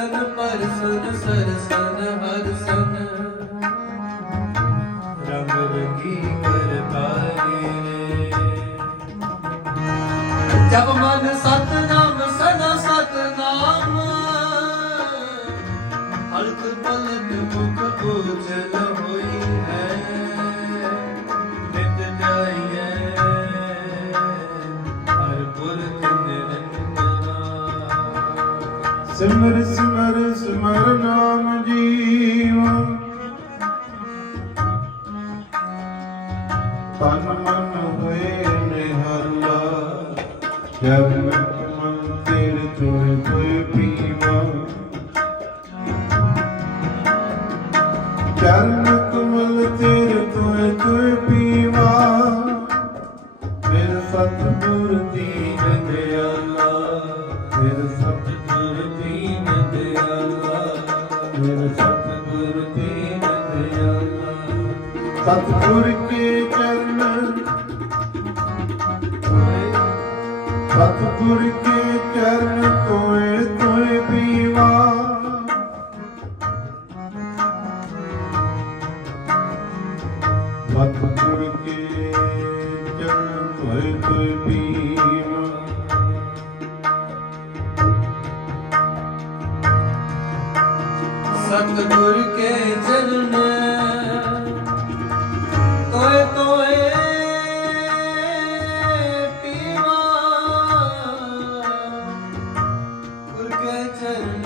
ਸਨ ਪਰ ਸਰਸਨ ਹਰ ਰੰਗ ਰੰਗੀ ਕਰ ਪਾਏ ਜਪ ਮਨ ਸਤਨਾਮ ਸਦਾ ਸਤਨਾਮ ਹਲਕ ਪਲਕ ਮੁਖ ਉਜਲ ਸਿਮਰ ਸਿਮਰ ਸਿਮਰ ਨਾਮ ਜੀਵ। ਤਨ ਮਨ ਹੋਏ ਨਿਹਰਲਾ ਜਬ ਮਨ ਤੇਰੇ ਤੋਏ ਤੋਏ ਪੀਵਾ। ਚਰਨ ਕਮਲ ਤੇਰੇ ਤੋਏ ਤੋਏ ਪੀਵਾ। ਮੇਰੇ ਸਤਿਗੁਰ ਦੀਨ ਦਿਆਲਾ। ਮੇਰੇ ਸਤਿਗੁਰ ਦੀਨ ਦਿਆਲਾ ਮੇਰੇ ਸਤਿਗੁਰ ਦੀਨ ਦਿਆਲਾ ਸਤਿਗੁਰ ਕੇ ਚਰਨ, ਸਤਿਗੁਰ ਕੇ ਚਰਨ ਤੋਏ ਤੋਏ ਪੀਵਾ। ਸਤਿਗੁਰ ਕੇ ਚਰਨ ਤੋਏ ਤੋਏ ਪੀਵਾ। ਸਤਿਗੁਰ ਕੇ ਚਰਨ ਤੋਏ ਤੋਏ ਪੀਵਾ। ਗੁਰ ਕੇ ਚਰਨ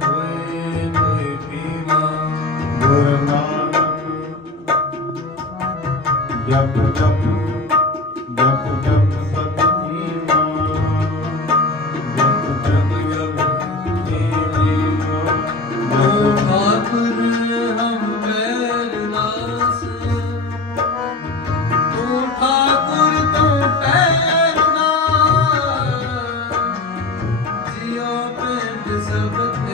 ਤੋਏ ਤੋਏ ਪੀਵਾ। ਗੁਰ ਨਾਨਕ ਜਪ ਜਪ ਜਪ। yourself with.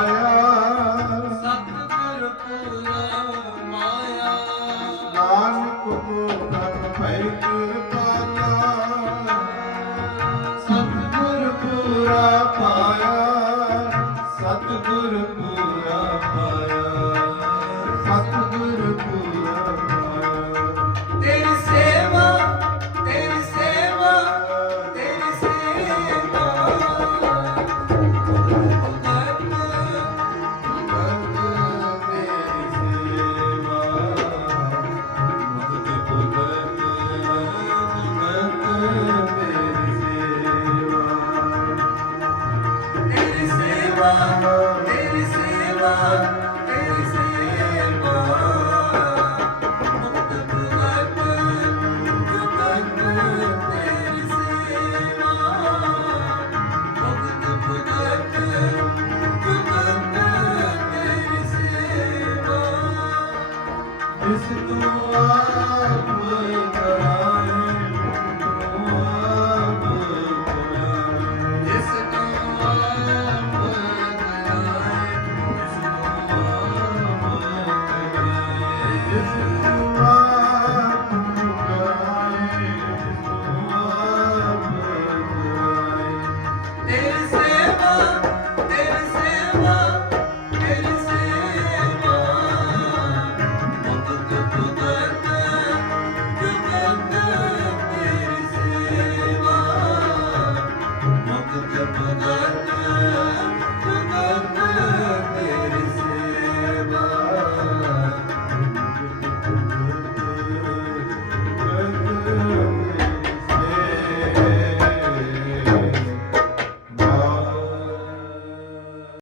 ਸਤਿਗੁਰ ਵਿਸ਼ਨੂੰ ਆਪੇ ਕਰੇ।